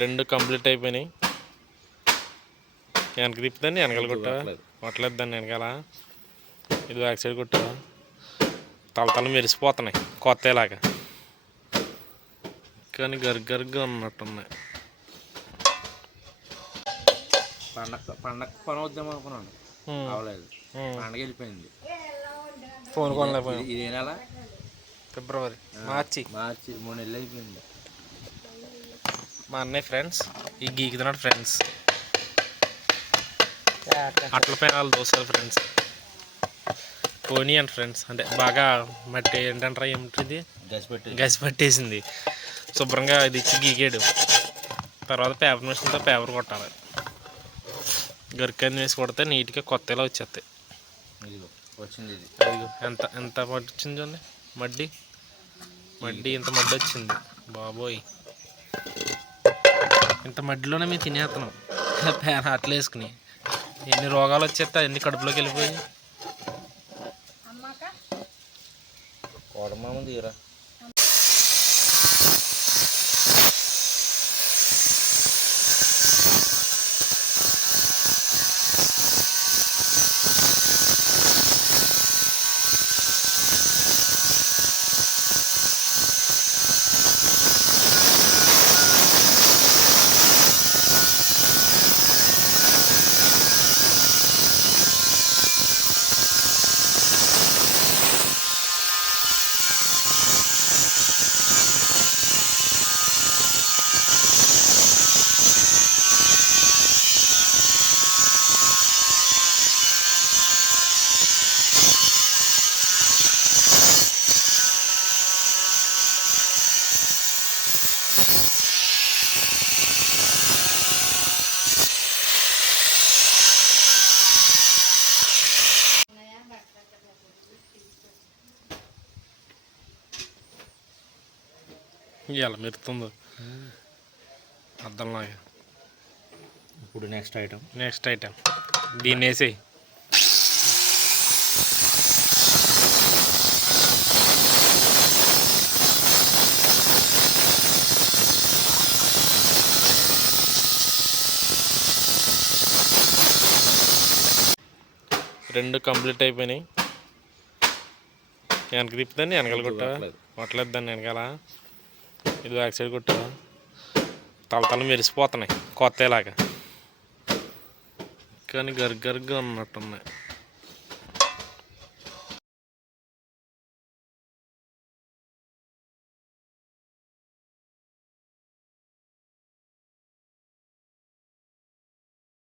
రెండు కంప్లీట్ అయిపోయినాయి. వెనక్కి తిప్పుదాన్ని వెనకాల కొట్టా కొట్టలేదు దాన్ని వెనకాల. ఇది బ్యాక్ సైడ్ కొట్టా. తల మెరిసిపోతున్నాయి కొత్తలాగా, కానీ గరుగ్గా ఉన్నట్టున్నాయి. పండగ పని వద్దాం అనుకున్నాను, అవలేదు. పండగ వెళ్ళిపోయింది. ఫోన్ కొనలేకపోయాం. ఇది నెల ఫిబ్రవరి, మార్చి 3 నెలలు అయిపోయింది. మా అన్నయ్య ఫ్రెండ్స్ ఈ గీకుతున్నాడు ఫ్రెండ్స్. అట్ల పైన దోశలు ఫ్రెండ్స్. పోనీ అండ్ ఫ్రెండ్స్ అంటే బాగా మట్టి ఏంటంటారా ఏమిటిది గసి పట్టేసింది. శుభ్రంగా ఇది ఇచ్చి గీకాడు. తర్వాత పేపర్ మిషన్తో పేపర్ కొట్టాలి. గరికని వేసి కొడితే నీట్గా కొత్తలా వచ్చేస్తాయి. వచ్చింది ఇది. అదిగో ఎంత ఎంత మడ్డి వచ్చింది చూడండి. మడ్డి ఇంత మడ్డి వచ్చింది బాబోయ్. ఇంత మడ్డిలోనే మేము తినేస్తున్నాం పేన అట్లా వేసుకుని. ఎన్ని రోగాలు వచ్చేస్తాయి, అన్ని కడుపులోకి వెళ్ళిపోయి. కోడమ్మ తీరా ఎలా మెరుతుందో అర్థంలాగా. ఇప్పుడు నెక్స్ట్ ఐటమ్ దీన్ని వేసి రెండు కంప్లీట్ అయిపోయినాయి. వెనక్కి తిప్పుదాన్ని వెనకాల కొట్టా కొట్టలేదు దాన్ని వెనకాల. ఇది బ్యాక్ సైడ్ కొట్టా. తల మెరిసిపోతున్నాయి కొత్తలాగా, కానీ గరుగ్గా ఉన్నట్టున్నాయి.